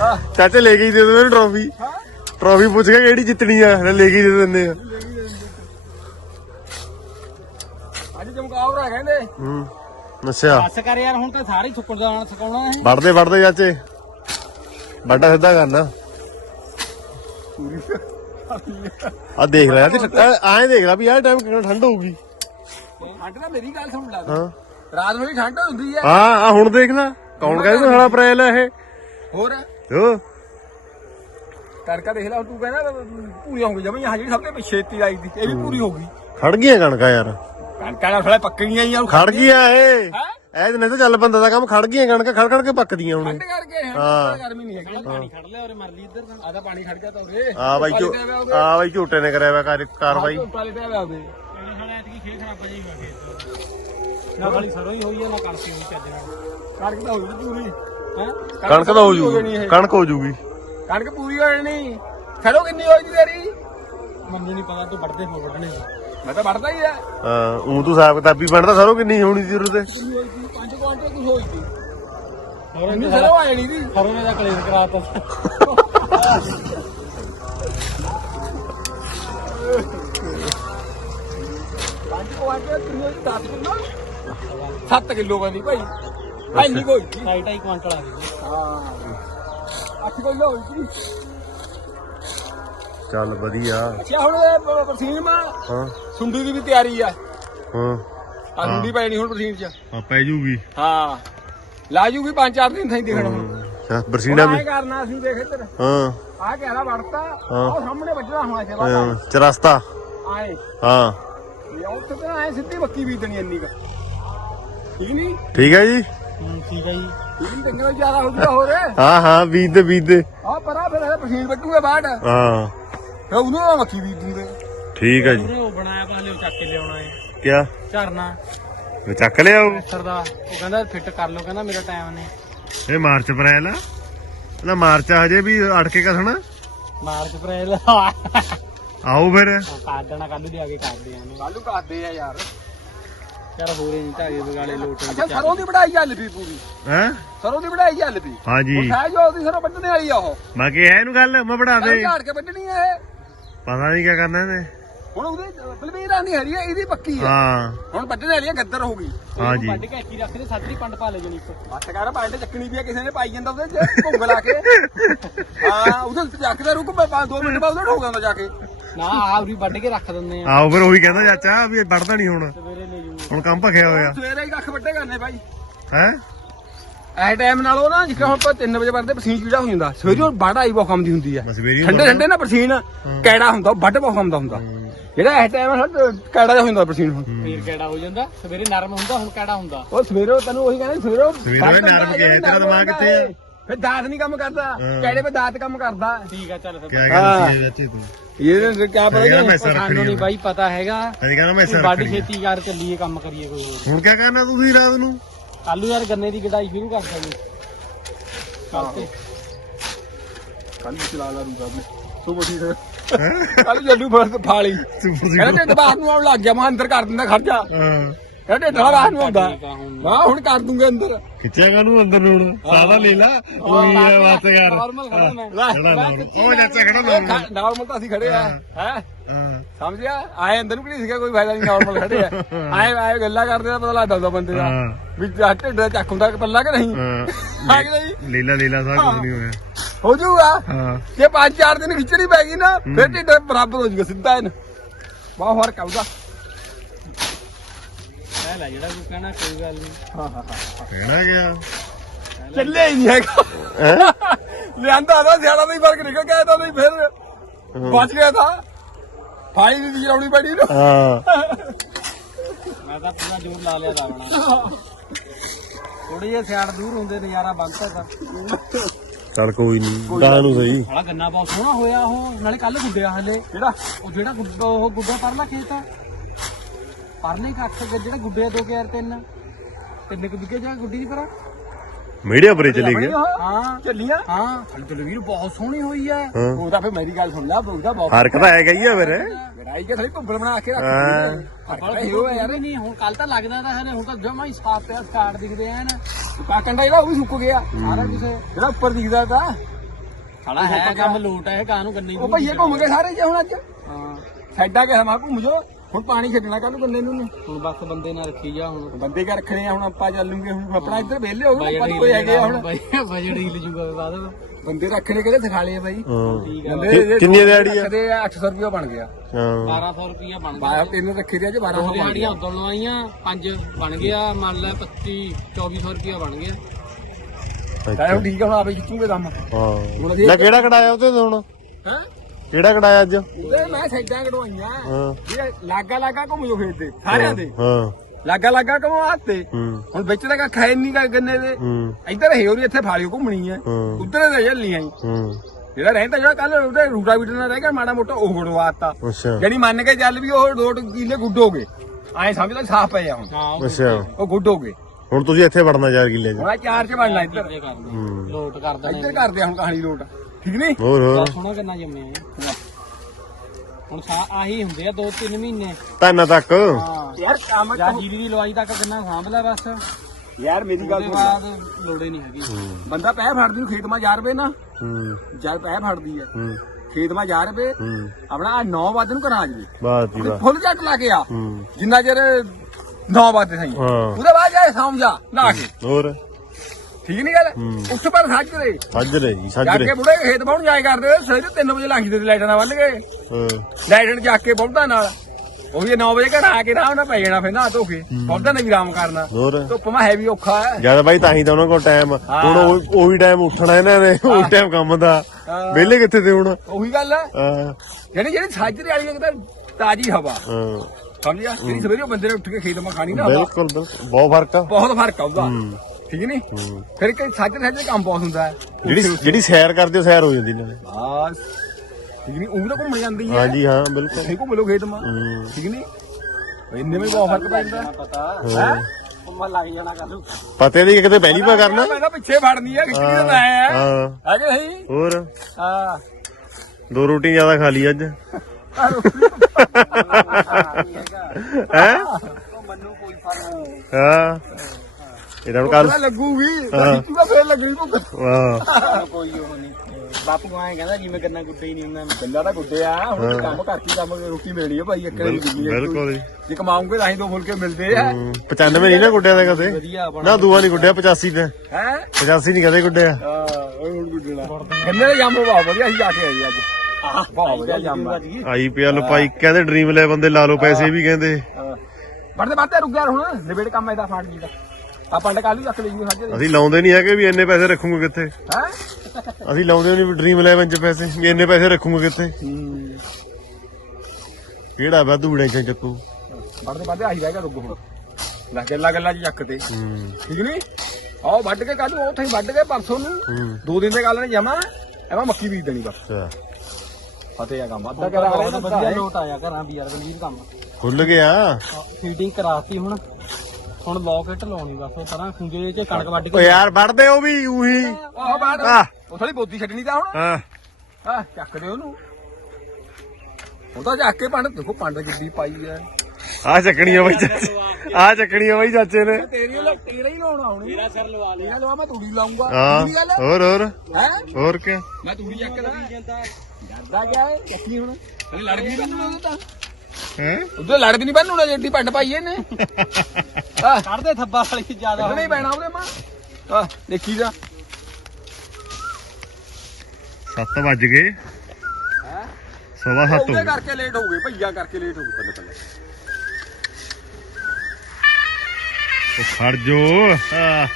Speaker 1: ਹਾਂ
Speaker 3: ਚਾਚੇ ਲੈ ਕੇ ਹੀ ਦੇ ਦੋ ਇਹਨੂੰ ਟਰੋਫੀ
Speaker 1: ਹਾਂ।
Speaker 3: ਟਰੋਫੀ ਪੁੱਛ ਕੇ ਕਿਹੜੀ ਜਿੱਤਣੀ ਆ ਲੈ ਕੇ ਹੀ ਦੇ ਦਿੰਦੇ ਆ
Speaker 1: ਅੱਜ ਚਮਕਾਵਰਾ ਕਹਿੰਦੇ।
Speaker 3: ਹੂੰ ਅੱਛਾ।
Speaker 2: ਬਸ ਕਰ ਯਾਰ ਹੁਣ ਤਾਂ ਸਾਰੇ ਥੁੱਕੜ ਦਾ ਸਕਾਉਣਾ ਹੈ
Speaker 3: ਵੜਦੇ ਵੜਦੇ ਚਾਚੇ। ਵੱਡਾ ਸਿੱਧਾ ਕਰਨਾ। ਆ ਦੇਖ ਲੈ ਤੇ ਐਂ ਦੇਖ ਲੈ ਵੀ ਆਹ ਟਾਈਮ ਕਿੰਨਾ ਠੰਡ ਹੋਊਗੀ।
Speaker 1: ਠੰਡ ਤਾਂ ਮੇਰੀ ਗੱਲ ਸੁਣ ਲਾ।
Speaker 3: ਹਾਂ।
Speaker 1: ਰਾਤ ਨੂੰ ਵੀ ਠੰਡ ਹੁੰਦੀ ਆ।
Speaker 3: ਹਾਂ ਆ ਹੁਣ ਦੇਖ ਲੈ ਕੌਣ ਕਹਿੰਦਾ ਸਾਲਾ ਅਪ੍ਰੈਲ ਹੈ ਇਹ?
Speaker 1: ਹੋਰ?
Speaker 3: ਹੋ
Speaker 1: ਤੜਕਾ ਦੇਖ ਲੈ ਤੂੰ ਕਹਿੰਦਾ ਪੂਰੀ ਹੋ ਗਈ ਜਮਈ ਹਾਂ ਜਿਹੜੀ ਸਭ ਤੋਂ ਪਿੱਛੇ ਤੀ ਆਈ ਦੀ ਇਹ ਵੀ ਪੂਰੀ ਹੋ ਗਈ।
Speaker 3: ਖੜ ਗਈਆਂ ਕਣਕਾਂ ਯਾਰ।
Speaker 1: ਕਣਕਾਂ ਨਾਲ ਥੋੜਾ ਪੱਕੀਆਂ ਹੀ ਆ
Speaker 3: ਖੜ ਗਈਆਂ ਇਹ।
Speaker 1: ਹੈ?
Speaker 3: ਐ ਨਹੀਂ ਤਾਂ ਚੱਲ ਬੰਦਾ ਦਾ ਕੰਮ ਖੜ ਗਈਆਂ ਕਣਕਾਂ ਖੜ ਖੜ ਕੇ ਪੱਕਦੀਆਂ ਹੁਣ
Speaker 1: ਠੰਡ ਕਰਕੇ ਹੈ।
Speaker 3: ਹਾਂ।
Speaker 1: ਗਰਮੀ ਨਹੀਂ ਹੈਗੀ।
Speaker 2: ਪਾਣੀ ਖੜ ਲਿਆ ਔਰ ਮਰ ਲਈ ਇੱਧਰ ਤਾਂ।
Speaker 1: ਆਦਾ ਪਾਣੀ ਖੜ ਗਿਆ ਤਾਂ ਉਰੇ।
Speaker 3: ਆ ਬਾਈ ਝੋ ਆ ਬਾਈ ਝੋਟੇ ਨੇ ਕਰਿਆ ਵਾ ਕਾਰ- ਕਾਰਵਾਈ।
Speaker 1: ਟਾਲੇ ਤੇ ਆਵੇ ਆਵੇ
Speaker 2: ਇਹਨੇ ਸਾਡਾ ਐਤਕੀ ਖੇਡ ਖਰਾਬਾ ਜੀ ਹੋ। ਗਿਆ ਨਾ ਖਾਲੀ ਸਰੋਂ ਹੀ ਹੋਈ ਆ ਨਾ ਕਣਕ ਹੋਈ ਚੱਜ ਨਾਲ।
Speaker 1: ਕਣਕ ਤਾਂ ਹੋ ਗਈ ਪੂਰੀ।
Speaker 2: ਹੈ?
Speaker 3: ਕਣਕ ਤਾਂ ਹੋ
Speaker 1: ਜਾਣੀ
Speaker 3: ਜੂਗੀ। ਕਣਕ ਹੋ ਜੂਗੀ।
Speaker 1: ਕਣਕ ਪੂਰੀ ਹੋ ਜਾਣੀ। ਖੜੋ ਕਿੰਨੀ ਹੋਈ ਤੇਰੀ?
Speaker 2: ਮੈਨੂੰ ਨਹੀਂ ਪਤਾ ਤੂੰ ਵੱਢਦੇ ਹੋ ਵੱਢਣੇ
Speaker 1: ਮੈਂ ਤਾਂ ਵੜਦਾ ਹੀ ਆ।
Speaker 3: ਹਾਂ ਉਹ ਤੂੰ ਹਿਸਾਬ ਕਿਤਾਬੀ ਬਣਦਾ ਸਰੋਂ ਕਿੰਨੀ ਹੋਣੀ ਸੀ ਉਹਦੇ
Speaker 1: ਕਿੰਨੀ ਹੋਈ ਸੀ? 5 ਕੁਆਂਟਲ ਕੁਝ ਹੋਈ ਸੀ।
Speaker 2: ਹੋਰ
Speaker 1: ਇੰਨੀ ਸਰੋਂ ਆ ਜਾਣੀ ਸੀ?
Speaker 2: ਸਰੋਂ ਨੇ ਦਾ ਕਲੇਸ਼ ਕਰਾਤਾ।
Speaker 1: ਪੰਜ ਕੁਆਂਟਲ ਕਿੰਨੀ ਹੋਈ 10 ਕਿਲੋ? 7 ਕਿਲੋ ਬੰਦੀ ਭਾਈ। ਇੰਨੀ ਕੋਈ ਸੀ।
Speaker 2: ਢਾਈ ਢਾਈ ਕੁਆਂਟਲ ਆ ਗਈ।
Speaker 1: ਹਾਂ। 8 ਕਿਲੋ ਹੋਈ ਸੀ।
Speaker 3: ਚੱਲ ਵਧੀਆ।
Speaker 1: ਅੱਛਾ ਹੁਣ ਪਰਸੀਨ ਮਾ।
Speaker 3: ਹਾਂ।
Speaker 1: ਸੁੰਡੀ ਦੀ ਵੀ ਤਿਆਰੀ ਆ।
Speaker 3: ਹਾਂ।
Speaker 1: ਆ ਸੁੰਡੀ ਪੈਣੀ ਹੁਣ ਪਰਸੀਨ ਚ।
Speaker 3: ਆ ਪੈ ਜੂਗੀ।
Speaker 1: ਹਾਂ। ਲਾ ਜੂਗੀ ਪੰਜ ਚਾਰ ਦਿਨ ਥਾਈ ਦੇਖਣ ਹੁਣ।
Speaker 3: ਹਾਂ। ਬਰਸੀਨਾ ਵੀ
Speaker 1: ਆਏ ਕਰਨਾ ਅਸੀਂ ਦੇਖ ਇੱਧਰ।
Speaker 3: ਹਾਂ।
Speaker 1: ਆ ਕਹਿਣਾ ਵੜਤਾ। ਉਹ ਸਾਹਮਣੇ ਵੱਜਣਾ ਹੋਣਾ ਬਾਬਾ
Speaker 3: ਚਰਸਤਾ।
Speaker 1: ਆਏ।
Speaker 3: ਹਾਂ।
Speaker 1: ਇਹ ਉੱਥੇ ਤਾਂ ਐ ਸਿੱਧੀ ਬੱਕੀ ਬੀਜਣੀ ਇੰਨੀ ਕ। ਠੀਕ ਨਹੀਂ?
Speaker 3: ਠੀਕ ਹੈ ਜੀ।
Speaker 2: ਹੂੰ ਠੀਕ ਹੈ ਜੀ।
Speaker 1: ਹੋ ਗਿਆ ਹੋਰ।
Speaker 3: ਹਾਂ ਹਾਂ ਬੀਜ ਦੇ ਬੀਜ ਦੇ।
Speaker 1: ਆ ਪਰਾਂ ਫਿਰ ਇਹ ਪਸੀਨ ਵੱਟੂਗੇ ਬਾਹਰ।
Speaker 3: ਹਾਂ।
Speaker 1: ਫਿਰ ਉਹਨੂੰ ਨਾ ਮੱਕੀ ਬੀਜ ਦੂੰਗੇ।
Speaker 3: ਠੀਕ ਹੈ ਜੀ।
Speaker 2: ਬਣਾਇਆ ਚੱਕ ਕੇ ਲਿਆਉਣਾ ਹੈ
Speaker 3: ਕਿਆ?
Speaker 2: ਝਰਨਾ।
Speaker 3: ਮੈਂ ਚੱਕ ਲਿਆ ਉਹ
Speaker 2: ਸਰਦਾ ਉਹ ਕਹਿੰਦਾ ਫਿੱਟ ਕਰ ਲਓ ਕਹਿੰਦਾ ਮੇਰਾ ਟਾਈਮ ਨੇ।
Speaker 3: ਇਹ ਮਾਰਚ ਅਪ੍ਰੈਲ ਆ। ਨਾ ਮਾਰਚ ਆ ਹਜੇ ਵੀ ਅੜ ਕੇ ਕਸਣਾ
Speaker 2: ਮਾਰਚ ਅਪ੍ਰੈਲ।
Speaker 3: ਆਓ ਫਿਰ।
Speaker 2: ਕਾਟ ਦੇਣਾ ਕੱਲ ਦੇ ਆ ਕੇ ਕਰਦੇ ਆ
Speaker 1: ਕੱਲੂ ਕਰਦੇ ਆ ਯਾਰ।
Speaker 2: ਯਾਰ ਹੋਰੇ ਨਹੀਂ ਧਾਗੇ ਬਗਾਲੇ ਲੋਟ
Speaker 1: ਅੱਛਾ ਸਰੋਂ ਦੀ ਵਢਾਈ ਚੱਲ ਪਈ ਪੂਰੀ।
Speaker 3: ਹੈ?
Speaker 1: ਸਰੋਂ ਦੀ ਵਢਾਈ ਚੱਲ ਪਈ
Speaker 3: ਹਾਂਜੀ।
Speaker 1: ਉਹ ਸਾਹ ਜੋ ਉਹਦੀ ਸਰੋਂ ਵੱਢਣੇ ਵਾਲੀ ਆ ਉਹ।
Speaker 3: ਮੈਂ ਕਿਹਾ ਇਹਨੂੰ ਗੱਲ ਮੈਂ ਬਣਾ ਦੇ।
Speaker 1: ਝਾੜ ਕੇ ਵੱਢਣੀ ਆ ਇਹ।
Speaker 3: ਪਤਾ ਨਹੀਂ ਕੀ ਕਰਨਾ ਇਹਨੇ।
Speaker 1: ਹੁਣ ਉਹਦੇ ਬਲਵੀਰਾਂ ਹਰੀ ਆ ਇਹਦੀ ਪੱਕੀ ਆ।
Speaker 3: ਹਾਂ।
Speaker 1: ਹੁਣ ਵੱਢਣੇ ਵਾਲੀ ਆ ਗੱਦਰ ਹੋ ਗਈ।
Speaker 3: ਹਾਂਜੀ।
Speaker 2: ਵੱਢ ਕੇ ਇੱਥੇ ਰੱਖ ਦੇ ਸਾਡੀ ਪੰਡ ਪਾ ਲੈ ਜਣੀ ਇੱਕ।
Speaker 1: ਬੱਤ ਕਰ ਪਾਂਡੇ ਚੱਕਣੀ ਵੀ ਆ ਕਿਸੇ ਨੇ ਪਾਈ ਜਾਂਦਾ ਉਹਦੇ ਚ ਘੁੰਗ ਲਾ ਕੇ। ਹਾਂ ਉਹਦੇ ਚੱਕਦਾ ਰੁਕ ਮੈਂ 2 ਮਿੰਟ ਬਾਅਦ ਉਹਦੇ ਠੋਕ ਜਾਂਦਾ ਜਾ ਕੇ।
Speaker 2: ਨਾ ਆ ਉਰੀ ਵੱਢ ਕੇ ਰੱਖ ਦਿੰਦੇ ਆ।
Speaker 3: ਆਓ ਫਿਰ ਉਹੀ ਕਹਿੰਦਾ ਚਾਚਾ ਵੀ ਵੜਦਾ ਨਹੀਂ ਹੁਣ।
Speaker 2: ਸਵੇਰੇ ਲੈ ਜੂ
Speaker 3: ਹੁਣ ਕੰਮ ਭਖਿਆ ਹੋਇਆ।
Speaker 1: ਸਵੇਰੇ ਹੀ ਕੱਖ ਵੱਡੇ ਕਰਨੇ ਭਾਈ।
Speaker 3: ਹੈ?
Speaker 1: ਐ ਟਾਈਮ ਨਾਲ ਉਹ ਨਾ ਜਿੱਕਾ ਹੁਣ ਆਪਾਂ 3 ਵਜੇ ਵਰਦੇ ਪਸੀਨ ਕੀੜਾ ਹੋ ਜਾਂਦਾ। ਸਵੇਰੇ ਉਹ ਬਾੜਾ ਆਈ ਬਹੁਤ ਕੰਮ ਦੀ ਹੁੰਦੀ ਆ। ਠੰਡੇ ਠੰਡੇ ਨਾ ਪਸੀਨ ਕੈੜਾ ਹੁੰਦਾ ਵੱਡ ਬਹੁਤ ਕੰਮ ਦਾ ਹੁੰਦਾ। ਜਿਹੜਾ ਐ ਟਾਈਮ ਨਾਲ ਕੈੜਾ ਜਿਹਾ ਹੁੰਦਾ ਪਸੀਨ ਹੁਣ।
Speaker 2: ਫੇਰ ਕਿਹੜਾ ਹੋ ਜਾਂਦਾ। ਸਵੇਰੇ ਨਰਮ ਹੁੰਦਾ ਹੁਣ ਕਿਹੜਾ ਹੁੰਦਾ।
Speaker 1: ਉਹ ਸਵੇਰੇ ਤੈਨੂੰ ਉਹੀ ਕਹਿੰਦੇ ਸਵੇਰੇ
Speaker 3: ਸਵੇਰੇ ਨਰਮ ਕਿਹਾ, ਤੇਰਾ ਦਿਮਾਗ ਕਿੱਥੇ ਆ?
Speaker 1: ਫਿਰ ਦਾਤ ਨਹੀਂ ਕੰਮ ਕਰਦਾ।
Speaker 3: ਹਾਂ।
Speaker 1: ਕੈੜੇ 'ਤੇ ਦਾਤ ਕੰਮ ਕਰਦਾ।
Speaker 2: ਠੀਕ ਆ ਚੱਲ ਫਿਰ।
Speaker 3: ਕਿਆ ਗੱਲ ਸੀ ਚਾਚੇ ਤੂੰ?
Speaker 1: ਇਹ ਕਿਆ ਪਤਾ
Speaker 3: ਯਾਰ
Speaker 1: ਜੀ
Speaker 3: ਮੈਂ
Speaker 2: ਉਹ
Speaker 3: ਸਰ
Speaker 2: ਸਾਨੂੰ ਨਹੀਂ ਬਾਈ ਪਤਾ ਹੈਗਾ।
Speaker 3: ਅਜੇ ਕਹਿੰਦਾ ਮੈਂ ਸਿਰ ਆ।
Speaker 2: ਛੇਤੀ ਕਰ ਚੱਲੀਏ ਕੰਮ ਕਰੀਏ ਕੋਈ ਹੋਰ।
Speaker 3: ਹੁਣ ਕਿਆ ਕਰਨਾ ਤੁਸੀਂ ਰਾਤ ਨੂੰ?
Speaker 2: ਕੱਲੂ ਯਾਰ ਗੰਨੇ ਦੀ ਗਡਾਈ ਸ਼ੁਰੂ ਕਰ ਦਾਂਗੇ। ਕੱਲ ਤੇ
Speaker 1: ਕੱਲ ਚਲਾ ਲਾ ਰੂਗਾ ਵੀ ਤੂੰ ਬਠੀ ਕੱਲ ਜੱਲੂ ਫੜ ਫਾਲੀ।
Speaker 3: ਤੂੰ
Speaker 1: ਕਹਿੰਦਾ ਬਾਹਰ ਨੂੰ ਆਉਣ ਲੱਗ ਗਿਆ ਮੈਂ ਅੰਦਰ ਕਰ ਦਿੰਦਾ ਖਰਚਾ।
Speaker 3: ਹਾਂ।
Speaker 1: ਕਹਿੰਦਾ ਢਿੱਡ ਵਾਲਾ ਬਾਹਰ ਨੂੰ
Speaker 2: ਠੀਕ ਆ ਹੁਣ।
Speaker 1: ਕਰ ਦੂੰਗਾ ਅੰਦਰ।
Speaker 3: ਖਿੱਚਿਆ ਕਾਨੂੰ ਅੰਦਰ ਨੂੰ ਹੁਣ ਸਾਦਾ ਲੈ ਲਾ ਉਹੀ ਬਾਤ ਕਰ।
Speaker 2: ਨਾਰਮਲ ਖੜਾ ਮੈਂ।
Speaker 3: ਉਹ ਚਾਚਾ ਖੜਾ ਲਾ
Speaker 1: ਨਾਰਮਲ ਤਾਂ ਅਸੀਂ ਖੜੇ ਆ। ਹੈ।
Speaker 3: ਹਾਂ?
Speaker 1: ਸਮਝਿਆ? ਆਏ ਅੰਦਰ ਨੂੰ ਨਹੀਂ ਸੀਗਾ ਕੋਈ ਫਾਇਦਾ ਨਹੀਂ ਨਾਰਮਲ ਖੜੇ ਆ। ਆਏ ਆਏ ਗੱਲਾਂ ਕਰਦੇ ਦਾ ਪਤਾ ਲੱਗਦਾ ਹੁੰਦਾ ਬੰਦੇ ਦਾ।
Speaker 3: ਹਾਂ।
Speaker 1: ਵੀ ਜਾ ਢਿੱਡ ਦਾ ਚੱਕ ਹੁੰਦਾ ਕਿ ਪੱਲਾ ਕਿ ਨਹੀਂ? ਆ ਕਿ ਨਹੀਂ?
Speaker 3: ਲੀਲਾ ਲੀਲਾ ਸਾ ਕੁਝ ਨਹੀਂ ਹੋਇਆ।
Speaker 1: ਹੋ ਜਾਊਗਾ।
Speaker 3: ਹਾਂ।
Speaker 1: ਜੇ ਪੰਜ ਚਾਰ ਦਿਨ ਖਿਚੜੀ ਪੈ ਗਈ ਨਾ ਫਿਰ ਢਿੱਡ ਬਰਾਬਰ ਹੋ ਜਾਊਗਾ ਸਿੱਧਾ ਇਹਨ। ਬਹੁਤ ਫ਼ਰਕ ਆਊਗਾ।
Speaker 2: ਲੈ ਜਿਹੜਾ ਕੋਈ ਕਹਿਣਾ ਕੋਈ ਗੱਲ ਨਹੀਂ।
Speaker 1: ਹਾਂ ਹਾਂ ਹਾਂ
Speaker 3: ਕਹਿਣਾ ਗਿਆ
Speaker 1: ਚੱਲੇ ਹੀ ਨਹੀਂ ਹੈਗਾ।
Speaker 3: ਹੈ?
Speaker 1: ਲਿਆਂਦਾ ਦਾ ਸਿਆੜਾ ਦਾ ਹੀ ਫ਼ਰਕ ਨਿਕਲ ਗਿਆ ਤਾਂ ਨਹੀਂ ਫਿਰ ਬਚ ਗਿਆ ਤਾਂ। ਫਾਈ ਦੀ ਚਲਾਉਣੀ ਪੈਣੀ ਨੂੰ
Speaker 3: ਹਾਂ।
Speaker 2: ਮੈਂ ਤਾਂ ਪੂਰਾ ਜ਼ੋਰ ਲਾ ਲਿਆ ਰਾਵਣਾ ਥੋੜੀ ਜਿਹੀ ਸਿਆੜ ਦੂਰ ਹੁੰਦੇ ਨਜ਼ਾਰਾ ਬੰਦਦਾ ਤਾਂ
Speaker 3: ਚੱਲ ਕੋਈ ਨਹੀਂ ਗਾਂ ਨੂੰ ਸਹੀ।
Speaker 2: ਸਾਲਾ ਗੰਨਾ ਬਹੁਤ ਸੋਹਣਾ ਹੋਇਆ ਉਹ ਨਾਲੇ ਕੱਲ ਗੁੱਡਿਆ ਹਲੇ।
Speaker 1: ਕਿਹੜਾ?
Speaker 2: ਉਹ ਜਿਹੜਾ ਉਹ ਗੁੱਡਾ ਪਰਲਾ ਖੇਤ ਆ। ਪਰਲੇ ਕੱਖ ਜਿਹੜਾ ਗੁੱਡਿਆ ਦੋ ਕੇ ਯਾਰ ਤਿੰਨ। ਤਿੰਨ ਕੁ ਵਿਗੇ ਜਾ ਗੁੱਡੀ ਦੀ ਪਰ
Speaker 3: ਮੀਡੀਆ ਪਰੇ ਚਲੀ ਗਏ
Speaker 2: ਹਾਂ
Speaker 1: ਚੱਲੀਆਂ
Speaker 2: ਹਾਂ। ਹਲ ਦਲਵੀਰ ਬਹੁਤ ਸੋਹਣੀ ਹੋਈ ਆ।
Speaker 3: ਹਾਂ।
Speaker 1: ਉਹਦਾ ਫਿਰ ਮੇਰੀ ਗੱਲ ਸੁਣ ਲੈ ਉਹਦਾ ਬਹੁਤ।
Speaker 3: ਫ਼ਰਕ ਤਾਂ ਹੈਗਾ ਹੀ ਆ ਫਿਰ।
Speaker 1: ਲੜਾਈ ਕੇ ਥੜੀ ਭੁੱਬਲ ਬਣਾ ਕੇ
Speaker 3: ਹਾਂ।
Speaker 1: ਰੱਖੀ ਫ਼ਰਕ ਤਾਂ ਇਹੋ ਹੈ ਯਾਰ
Speaker 2: ਨਹੀਂ ਹੁਣ ਕੱਲ ਤਾਂ ਲੱਗਦਾ ਤਾਂ ਹਲੇ ਹੁਣ ਤਾਂ ਜਮਾ ਹੀ ਸਾਫ਼ ਪਿਆ ਸਟਾਰਟ ਦਿਖਦੇ ਐਨ
Speaker 1: ਕਾਕੰਡਾ ਜਿਹੜਾ ਉਹ ਵੀ ਸੁੱਕ ਗਿਆ।
Speaker 2: ਸਾਰਾ ਕੁਝ
Speaker 1: ਜਿਹੜਾ ਉੱਪਰ ਦਿਖਦਾ ਤਾਂ।
Speaker 2: ਸਾਲਾ ਹੈ ਕੰਮ ਲੋਟ ਹੈ ਕਾਹ ਨੂੰ ਗੰਨੇ
Speaker 1: ਉਹ ਭਈਏ ਘੁੰਮ ਗਏ ਸਾਰੇ ਜੇ ਹੁਣ ਅੱਜ।
Speaker 2: ਹਾਂ।
Speaker 1: ਸਾਈਡਾਂ ਕੇ ਹਮਾ ਘੁੰਮ ਜੋ। ਹੁਣ ਪਾਣੀ ਛੱਡਣਾ ਕੱਲ ਗੰਨੇ ਨੂੰ?
Speaker 2: ਹੁਣ ਬਸ ਬੰਦੇ ਨਾਲ ਰੱਖੀ ਜਾ ਹੁਣ।
Speaker 1: ਬੰਦੇ ਕਾ ਰੱਖਣੇ ਆ ਹੁਣ ਆਪਾਂ ਚੱਲੂਗੇ ਹੁਣ ਆਪਣਾ ਇੱਧਰ ਵਿਹਲੇ ਹੋ ਗਏ ਆਪਾਂ ਕੋਈ ਹੈਗੇ ਆ ਹੁਣ।
Speaker 2: ਬਜਟ ਹੀ ਲਿਜੂਗਾ ਬਾਅਦ।
Speaker 1: ਬੰਦੇ ਰੱਖਣੇ ਕਿਹੜੇ ਸਿਖਾ ਲਏ ਬਾਈ?
Speaker 3: ਹਾਂ।
Speaker 2: ਠੀਕ ਆ।
Speaker 1: ਬੰਦੇ
Speaker 3: ਕਿੰਨੀ ਦਿਹਾੜੀ ਆ?
Speaker 1: ਆ 800 ਰੁਪਏ ਬਣ ਗਿਆ।
Speaker 3: ਹਾਂ।
Speaker 2: 1200 ਰੁਪਿਆ ਬਣ ਗਿਆ।
Speaker 1: ਬਾਹਰ ਤਿੰਨ ਰੱਖੇ ਦੇ ਅੱਜ 1200
Speaker 2: ਦੋ
Speaker 1: ਬਣ
Speaker 2: ਦਿਹਾੜੀਆਂ
Speaker 1: ਗਿਆ
Speaker 2: ਉਦੋਂ ਲਵਾਈਆਂ ਪੰਜ ਬਣ ਗਿਆ ਮੰਨ ਲੈ 25 2400 ਰੁਪਿਆ ਬਣ ਗਿਆ।
Speaker 1: ਤਾਂ ਹੁਣ ਠੀਕ ਆ ਹੁਣ ਆਪੇ ਖਿੱਚੂਗੇ ਕੰਮ।
Speaker 3: ਹਾਂ। ਲੈ ਕਿਹੜਾ ਕਢਾਇਆ ਉਹਦੇ ਤੋਂ ਹੁਣ?
Speaker 1: ਹੈ?
Speaker 3: ਕਿਹੜਾ ਕਢਾਇਆ ਅੱਜ?
Speaker 1: ਉਹਦੇ ਮੈਂ ਸਾਈਡਾਂ ਕਢਵਾਈਆਂ।
Speaker 3: ਹਾਂ।
Speaker 1: ਜਿਹੜੇ ਲਾਗਾ ਲਾਗਾ ਘੁੰਮ ਜੋ ਖੇਤ ਦੇ ਸਾਰਿਆਂ ਦੇ।
Speaker 3: ਹਾਂ
Speaker 1: ਲਾਗਾ ਲਾਗਾ ਘੁਮਾਤੇ
Speaker 3: ਹੂੰ।
Speaker 1: ਹੁਣ ਵਿੱਚ ਤਾਂ ਕੱਖ ਹੈ ਨਹੀਂ ਗਾ ਗੰਨੇ ਦੇ।
Speaker 3: ਹੂੰ।
Speaker 1: ਇੱਧਰ ਹੈ ਉਹਦੀ ਇੱਥੇ ਫਾਲਿਓ ਘੁੰਮਣੀ ਹੈ
Speaker 3: ਹਾਂ।
Speaker 1: ਉਧਰ ਦੇ ਚੱਲੀਆਂ ਹੀ।
Speaker 3: ਹੂੰ।
Speaker 1: ਜਿਹੜਾ ਰਹਿੰਦਾ ਜਿਹੜਾ ਕੱਲ ਉਹਦੇ ਰੂਟਾ ਵੀਟਰ ਨਾਲ ਰਹਿ ਗਿਆ ਮਾੜਾ ਮੋਟਾ ਉਹ ਗੜਵਾਤਾ
Speaker 3: ਅੱਛਾ।
Speaker 1: ਜਿਹੜੀ ਮੰਨ ਕੇ ਚੱਲ ਵੀ ਉਹ ਦੋ ਕਿੱਲੇ ਗੁੱਡ ਹੋ ਗਏ ਐਂ ਸਮਝ ਲੈ ਸਾਫ਼ ਪਏ ਆ ਹੁਣ।
Speaker 3: ਅੱਛਾ
Speaker 1: ਉਹ ਗੁੱਡ ਹੋ ਗਏ
Speaker 3: ਹੁਣ ਤੁਸੀਂ ਇੱਥੇ ਵੜਨਾ ਚਾਰ ਕਿੱਲੇ 'ਚ।
Speaker 1: ਹੁਣ ਆਹ ਚਾਰ ਚ ਬਣਨਾ ਇੱਧਰ।
Speaker 2: ਕਰਦੇ ਲੋਟ ਕਰ ਦੇਣੇ
Speaker 1: ਇੱਧਰ ਕਰਦੇ ਆ ਹੁਣ ਕਹਾਣੀ ਲੋਟ। ਠੀਕ ਨਹੀਂ?
Speaker 3: ਹੋਰ ਹੋਰ।
Speaker 2: ਸੋਹਣਾ ਕਿੰਨਾ ਜੰਮਿਆ ਹੈ ਹੁਣ ਸਾ ਆਹੀ ਹੁੰਦੇ ਆ 2-3 ਮਹੀਨੇ।
Speaker 3: ਧੰਨਾ ਤੱਕ।
Speaker 2: ਹਾਂ।
Speaker 1: ਯਾਰ ਕੰਮ
Speaker 2: ਜਾਂ ਜੀਰੀ ਦੀ ਲਵਾਈ ਤੱਕ ਕਿੰਨਾ ਸਾਂਭ ਲੈ ਬਸ।
Speaker 1: ਯਾਰ ਮੇਰੀ ਗੱਲ
Speaker 2: ਉਹਦੇ
Speaker 1: ਸੁਣ
Speaker 2: ਬਾਅਦ ਲੋੜੇ ਨਹੀਂ ਹੈਗੀ।
Speaker 1: ਬੰਦਾ ਪੈਸੇ ਫੜਦੀ ਨੂੰ ਖੇਤ ਮਾ ਜਾ ਰੁਪਏ ਨਾ
Speaker 3: ਹੂੰ।
Speaker 1: ਜਦ ਪੈਸੇ ਫੜਦੀ ਹੈ
Speaker 3: ਹੂੰ।
Speaker 1: ਖੇਤ ਮਾ ਜਾ ਰੁਪਏ
Speaker 3: ਹੂੰ।
Speaker 1: ਆਪਣਾ 9 ਵਜੇ ਨੂੰ ਘਰਾਂ ਆ ਜਵੇ
Speaker 3: ਬਾਤ ਹੀ ਵਾਹ
Speaker 1: ਫੁੱਲ ਝੱਟ ਲਾ ਕੇ ਆ।
Speaker 3: ਹੂੰ।
Speaker 1: ਜਿੰਨਾ ਚਿਰ 9 ਵਜੇ ਸਹੀ।
Speaker 3: ਹਾਂ।
Speaker 1: ਉਹਦੇ ਬਾਅਦ ਜਾਏ ਸਮਝਾ ਨਾ ਕੇ।
Speaker 3: ਹੋਰ?
Speaker 1: ਠੀਕ ਨਹੀਂ ਗੱਲ। ਉਸ ਬਾਅਦ ਸੱਜ ਦੇ।
Speaker 3: ਸੱਜਰੇ ਜੀ
Speaker 1: ਜਾ
Speaker 3: ਸੱਜਰੇ
Speaker 1: ਕੇ ਬੁੜੇ ਖੇਤ ਪਾਉਣ ਜਾਏ ਕਰਦੇ ਸਵੇਰੇ 3 ਵਜੇ ਲੰਘ ਦੇ ਲਾਈਟਾਂ ਨਾਲ ਵੱਲ ਗਏ।
Speaker 3: ਹਾਂ।
Speaker 1: ਲਾਈਟਾਂ ਜਾ ਕੇ ਬੁੜਦਾ ਨਾਲ। ਉਹ ਵੀ 9 ਵਜੇ ਘਰ ਆ ਕੇ ਨਾਲ ਪੈ ਜਾਣਾ ਫਿਰ ਨਾ ਧੋ ਕੇ। ਬੁੜਦਾ ਨੇ ਵੀ ਆਰਾਮ ਕਰਨਾ।
Speaker 3: ਹੋਰ?
Speaker 1: ਧੁੱਪ ਮਾ ਹੈ ਵੀ ਔਖਾ ਹੈ।
Speaker 3: ਜ਼ਿਆਦਾ ਬਾਈ ਤਾਂ ਹੀ ਤਾਂ ਉਹਨਾਂ ਕੋਲ ਟਾਈਮ ਹੁਣ ਉਹ- ਉਹੀ ਟਾਈਮ ਉੱਠਣਾ ਇਹਨਾਂ ਨੇ ਉਹੀ ਟਾਈਮ ਕੰਮ ਦਾ। ਵਿਹਲੇ ਕਿੱਥੇ ਤੇ ਹੁਣ?
Speaker 1: ਉਹੀ ਗੱਲ ਹੈ। ਜਿਹੜੀ ਜਿਹੜੀ ਸਾਜਰੇ ਵਾਲੀ ਇੱਕ ਤਾਂ ਤਾਜੀ ਹਵਾ।
Speaker 3: ਹਾਂ।
Speaker 1: ਸਮਝਿਆ? ਜਿਹੜੀ ਸਵੇਰੇ ਬੰਦੇ ਨੇ ਉੱਠ ਕੇ ਖੇਤ ਮਾ ਖਾਣੀ ਨਾ
Speaker 3: ਬਿਲਕੁਲ ਬਿਲਕੁਲ। ਬਹੁਤ ਫ਼ਰਕ ਆ।
Speaker 1: ਬਹੁਤ ਫ਼ਰਕ ਆ ਉਹਦਾ।
Speaker 3: ਹੂੰ।
Speaker 1: ਠੀਕ ਨਹੀਂ। ਫਿਰ ਕਿ ਸਾਜਰੇ ਸਾਜਰੇ ਕੰਮ ਬਹੁਤ ਹੁੰਦਾ ਹੈ।
Speaker 3: ਜਿਹੜੀ ਜਿਹੜੀ ਸੈਰ ਕਰਦੇ ਹੋ ਸੈਰ ਹੋ ਜਾਂਦੀ ਨਾਲੇ
Speaker 1: ਬਸ। ਠੀਕ ਨਹੀਂ ਉਹ ਵੀ ਤਾਂ ਘੁੰਮਣ ਜਾਂਦੀ ਹੈ।
Speaker 3: ਹਾਂਜੀ ਹਾਂ ਬਿਲਕੁਲ।
Speaker 1: ਉੱਥੇ ਘੁੰਮ ਲੋ ਖੇਤ ਮਾ। ਠੀਕ ਨਹੀਂ ਇੰਨੇ ਵਿੱਚ ਬਹੁਤ ਫ਼ਰਕ ਪੈਂਦਾ।
Speaker 2: ਪਤਾ?
Speaker 3: ਹਾਂ। ਪਤੇ ਦੀ ਕਿਤੇ ਪਹਿਲੀ ਵਾਰ ਕਰਨਾ।
Speaker 1: ਮੈਂ ਤਾਂ ਪਿੱਛੇ ਫੜਨੀ ਆ ਖਿੱਚਣੀ ਤਾਂ ਮੈਂ ਆ।
Speaker 3: ਹਾਂ
Speaker 1: ਹੈ। ਕਿ ਨਹੀਂ?
Speaker 3: ਹੋਰ?
Speaker 1: ਹਾਂ।
Speaker 3: ਦੋ ਰੋਟੀ ਜ਼ਿਆਦਾ ਖਾ ਲਈ ਅੱਜ। ਹੈ
Speaker 2: ਉਹ ਮੰਨੂ ਕੋਈ ਫ਼ਰਕ
Speaker 3: ਹਾਂ। ਇਹਦਾ ਹੁਣ ਕੱਲ
Speaker 1: ਲੱਗੂਗੀ।
Speaker 3: ਹਾਂ।
Speaker 1: ਜਿੱਤੂ ਦਾ ਫੇਰ ਲੱਗਣੀ ਭੁੱਖ
Speaker 3: ਵਾਹ
Speaker 2: ਕੋਈ ਉਹ ਨਹੀਂ। ਬਾਪੂ ਆਏ ਕਹਿੰਦਾ ਜਿਵੇਂ ਗੰਨਾ ਗੁੱਡੇ ਹੀ ਨਹੀਂ ਹੁੰਦਾ
Speaker 1: ਗੱਲਾਂ ਤਾਂ ਗੁੱਡੇ ਆ। ਹੁਣ ਕੰਮ ਕਰਤੀ ਕੰਮ ਰੋਟੀ ਮਿਲਣੀ ਹੈ ਭਾਈ ਇੱਕ ਵਾਰੀ ਦਿੱਲੀ ਹੈ
Speaker 3: ਬਿਲਕੁਲ ਜੀ।
Speaker 1: ਜੇ ਕਮਾਉਂਗੇ ਤਾਂ ਹੀ ਦੋ ਫੁਲਕੇ ਮਿਲਦੇ ਆ।
Speaker 3: ਹੂੰ, 95 ਨਹੀਂ ਨਾ ਗੁੱਡਿਆ ਦਾ ਕਦੇ?
Speaker 2: ਵਧੀਆ ਆਪਣਾ।
Speaker 3: ਨਾ ਦੂਆ ਨਹੀਂ ਗੁੱਡਿਆ 85 ਤੇ।
Speaker 1: ਹੈ?
Speaker 3: 85 ਨਹੀਂ ਕਦੇ ਗੁੱਡਿਆ।
Speaker 1: ਹਾਂ ਉਹ ਹੁਣ ਗੁੱਡਣਾ ਗੰਨੇ ਦਾ ਜੰਮ ਬਹੁਤ ਵਧੀਆ ਅਸੀਂ ਜਾ ਕੇ ਆਏ ਅੱਜ। ਬਹੁਤ ਵਧੀਆ ਜੰਮ ਆ।
Speaker 3: ਆਈਪੀਐਲ ਪਾਈ ਕਹਿੰਦੇ ਡ੍ਰੀਮ 11 ਦੇ ਲਾ ਲਓ ਪੈਸੇ ਵੀ ਕਹਿੰਦੇ।
Speaker 1: ਵੜਦੇ ਬਾਤੇ ਰੁਕ ਗਿਆ ਹੁਣ ਨਿਬੇੜ ਕੰਮ ਇਹਦਾ ਫਾੜ ਜੀ ਦਾ। ਆ ਪੰਡ ਕੱਲ ਹੀ ਚੱਕ ਲਈ ਸਾਡੇ
Speaker 3: ਅਸੀਂ ਲਾਉਂਦੇ ਨਹੀਂ ਹੈਗੇ ਵੀ ਇੰਨੇ ਪੈਸੇ ਰੱਖੂਗੇ ਕਿੱਥੇ?
Speaker 1: ਹੈ?
Speaker 3: ਅਸੀਂ ਲਾਉਂਦੇ ਨਹੀਂ ਡ੍ਰੀਮ 11 ਚ ਪੈਸੇ ਵੀ ਇੰਨੇ ਪੈਸੇ ਰੱਖੂਗੇ ਕਿੱਥੇ? ਕਿਹੜਾ ਵਾਧੂ ਟੈਨਸ਼ਨ ਚੱਕੂ
Speaker 1: ਵੜਦੇ ਬਾਤੇ ਆਹੀ ਰਹਿ ਗਿਆ ਰੁਕ ਹੁਣ। ਲੈ ਗੱਲਾਂ ਗੱਲਾਂ ਚ ਚੱਕ ਤੇ।
Speaker 3: ਹੂੰ।
Speaker 1: ਠੀਕ ਨਹੀਂ ਆਹ ਵੱਢ ਕੇ ਕੱਲ ਉੱਥੇ ਹੀ ਵੱਢ ਕੇ ਪਰਸੋਂ ਨੂੰ
Speaker 3: ਹੂੰ।
Speaker 1: ਦੋ ਦਿਨ ਦੇ ਗੱਲ ਨੇ ਜਮਾ ਐਵੇਂ ਮੱਕੀ ਬੀਜ ਦੇਣੀ ਬਸ।
Speaker 3: ਅੱਛਾ।
Speaker 1: ਫਤਿਹ ਆ ਕੰਮ ਅੱਧਾ ਕਰਾ
Speaker 2: ਵਧੀਆ ਲੋਟ ਆਇਆ ਘਰਾਂ ਵੀ ਯਾਰ ਗੰਭੀਰ ਕੰਮ।
Speaker 3: ਖੁੱਲ ਗਿਆ।
Speaker 2: ਫੀਡਿੰਗ ਕਰਾਤੀ ਹੁਣ। ਹੁਣ ਲੋਕਟ ਲਾਉਣੀ ਬਸ ਉਹ ਤਰ੍ਹਾਂ ਖੁੰਝੇ ਚ ਕਣਕ ਵੱਢ
Speaker 3: ਓ
Speaker 2: ਕੇ
Speaker 3: ਯਾਰ ਵੜਦੇ ਉਹ ਵੀ ਉਹੀ।
Speaker 1: ਆਹ ਬਾੜ
Speaker 3: ਆਹ।
Speaker 1: ਉਹ ਥੋੜੀ ਬੋਦੀ ਛੱਡਣੀ ਤਾਂ ਹੁਣ।
Speaker 3: ਹਾਂ।
Speaker 1: ਆ ਚੱਕ ਦੇ ਉਹਨੂੰ। ਹੁਣ ਤਾਂ ਚੱਕ ਕੇ ਪੰਡ ਦੇਖੋ ਪੰਡ ਕਿੱਡੀ ਪਾਈ ਐ।
Speaker 3: ਆ ਚੱਕਣੀ ਆ ਬਾਈ ਚਾਚੇ। ਆ ਚੱਕਣੀ ਆ ਬਾਈ ਚਾਚੇ ਨੇ।
Speaker 1: ਤੇਰੀ ਲ ਤੇਰਾ ਹੀ ਲਾਉਣਾ ਹੁਣ।
Speaker 2: ਮੇਰਾ ਸਿਰ ਲਵਾ
Speaker 1: ਤੇਰਾ ਲਵਾ ਮੈਂ ਤੂੜੀ ਲਾਉਂਗਾ
Speaker 3: ਹਾਂ।
Speaker 1: ਕੀ ਗੱਲ
Speaker 3: ਹੋਰ ਹੋਰ।
Speaker 1: ਹੈ?
Speaker 3: ਹੋਰ ਕੀ?
Speaker 1: ਮੈਂ ਤੂੜੀ ਚੱਕਦਾ। ਜਾਂਦਾ। ਗਿਆ ਹੈ ਚੱਕੀ ਹੁਣ। ਲੜ ਉਹਦਾ ਤਾਂ।
Speaker 3: ਹੈ?
Speaker 1: ਉਹਦੇ ਲੜ ਵੀ ਨਹੀਂ ਬੰਨਣਾ ਜਿੱਡੀ ਪੰਡ ਪਾਈ ਇਹਨੇ। ਆ
Speaker 2: ਕੱਢਦੇ ਥੱਬਾ ਵਾਲੀ ਜ਼ਿਆਦਾ
Speaker 1: ਨਹੀਂ ਪੈਣਾ ਉਹਦੇ ਮਾਂ। ਆ ਦੇਖੀ ਜਾ।
Speaker 3: 7 ਵੱਜ ਗਏ।
Speaker 1: ਹੈ?
Speaker 3: ਸਵਾ 7 ਹੋ
Speaker 1: ਉਹਦੇ
Speaker 3: ਗਏ।
Speaker 1: ਕਰਕੇ ਲੇਟ ਹੋ ਗਏ ਭਈਆ ਕਰਕੇ ਲੇਟ ਹੋ ਗਏ ਪੱਲੇ ਪੱਲੇ
Speaker 3: ਉਹ ਖੜ ਜੋ। ਆ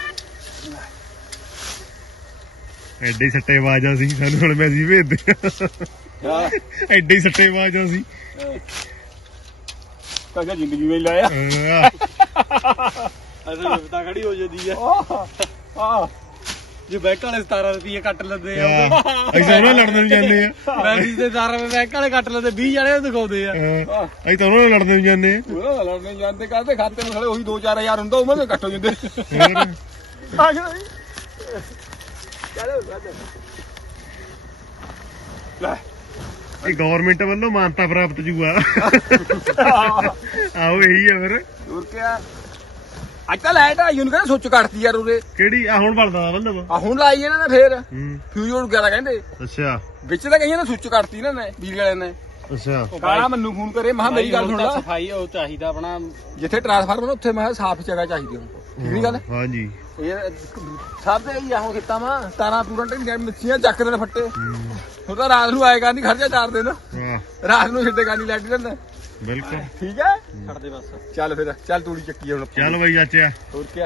Speaker 3: ਐਡੇ ਹੀ ਸੱਟੇ ਆਵਾਜ਼ਾਂ ਸੀ ਸਾਨੂੰ ਹੁਣ ਮੈਸੇਜ ਭੇਜਦੇ ਐਡੇ ਹੀ ਸੱਟੇ ਆਵਾਜ਼ਾਂ ਸੀ।
Speaker 1: ਕਹਿੰਦਾ ਜ਼ਿੰਦਗੀ ਵਿੱਚ ਲਾਇਆ?
Speaker 2: ਅਰੇ ਲਿਫਟਾ ਖੜੀ ਹੋ ਜਾਂਦੀ ਆ।
Speaker 1: ਆਹ
Speaker 2: ਜੇ ਬੈਂਕ ਵਾਲੇ 17 ਰੁਪਏ ਕੱਟ ਲੈਂਦੇ ਆ।
Speaker 3: ਅਸੀਂ ਤਾਂ ਉਹਨਾਂ ਨਾਲ ਲੜਨ ਨੂੰ ਜਾਂਦੇ ਆ।
Speaker 2: ਮੈਸੇਜ ਦੇ 17 ਰੁਪਏ ਬੈਂਕ ਵਾਲੇ ਕੱਟ ਲੈਂਦੇ 20 ਜਣੇ ਦਿਖਾਉਂਦੇ ਆ।
Speaker 3: ਅਸੀਂ ਤਾਂ ਉਹਨਾਂ ਨਾਲ ਲੜਨ ਨੂੰ ਜਾਂਦੇ ਆ।
Speaker 1: ਉਹ ਲੜਨੇ ਜਾਂਦੇ ਕਰਦੇ ਖਾਤੇ ਨੂੰ ਸਾਲੇ ਉਹੀ 2-4000 ਹੁੰਦਾ ਉਹਨਾਂ ਦੇ ਇਕੱਠ ਹੋ ਜਾਂਦੇ। ਆ ਗਿਆ ਨਹੀਂ ਚਲੋ ਲੈ।
Speaker 3: ਇਹ ਗਵਰਨਮੈਂਟ ਵੱਲੋਂ ਮਾਨਤਾ ਪ੍ਰਾਪਤ ਜੂਆ। ਆਓ ਇਹੀ ਆ ਫਿਰ।
Speaker 1: ਹੋਰ ਕਿਆ? ਅੱਜ ਤਾਂ ਲਾਈਟ ਆਈ ਉਹਨੂੰ ਕਹਿੰਦਾ ਸੁੱਚ ਕੱਟਤੀ ਯਾਰ ਉਹਦੇ।
Speaker 3: ਕਿਹੜੀ? ਆ ਹੁਣ ਬਲਦਾ ਮਤਲਬ
Speaker 1: ਆ ਹੁਣ ਲਾਈ ਇਹਨਾਂ ਨੇ ਫੇਰ। ਫਿਊਜ਼ ਗਿਆ ਕਹਿੰਦੇ।
Speaker 3: ਅੱਛਾ।
Speaker 1: ਵਿੱਚ ਤਾਂ ਕਹੀਆਂ ਨੇ ਸੁੱਚ ਕੱਟਤੀ ਇਹਨਾਂ ਨੇ ਬਿਜਲੀ ਵਾਲਿਆਂ ਨੇ।
Speaker 3: ਅੱਛਾ।
Speaker 1: ਕਾਲਾ ਮੈਨੂੰ ਫੋਨ ਕਰੇ ਮਹਾ ਮੇਰੀ ਗੱਲ ਸੁਣ
Speaker 2: ਸਫ਼ਾਈ ਉਹ ਚਾਹੀਦਾ ਆਪਣਾ।
Speaker 1: ਜਿੱਥੇ ਟਰਾਂਸਫਾਰਮਰ ਉੱਥੇ ਮੈਂ ਕਿਹਾ ਸਾਫ਼ ਜਗ੍ਹਾ ਚਾਹੀਦੀ ਹੁਣ ਨਹੀਂ ਗੱਲ
Speaker 3: ਹਾਂਜੀ।
Speaker 1: ਇਹ ਸਭ ਦੇ ਹੀ ਆ ਹੁਣ ਕੀਤਾ ਵਾ ਤਾਰਾਂ ਪੂਰਾ ਢੰਗੀਆਂ ਮਿੱਸੀਆਂ ਚੱਕਦੇ ਨੇ ਫੱਟੇ।
Speaker 3: ਹੂੰ।
Speaker 1: ਹੁਣ ਤਾਂ ਰਾਤ ਨੂੰ ਆਏਗਾ ਨਹੀਂ ਖਰਚਾ ਚਾਰ ਦਿਨ। ਰਾਤ ਨੂੰ ਛੱਡੇਗਾ ਨਹੀਂ ਲੈਟ ਲੈਂਦਾ
Speaker 3: ਬਿਲਕੁਲ।
Speaker 1: ਠੀਕ ਹੈ।
Speaker 2: ਛੱਡ ਦੇ ਬਸ।
Speaker 1: ਚੱਲ ਫਿਰ ਚੱਲ ਤੂੜੀ ਚੱਕੀ ਹੁਣ।
Speaker 3: ਚੱਲ ਬਈ ਚਾਚਿਆ।
Speaker 1: ਹੋਰ ਕੀ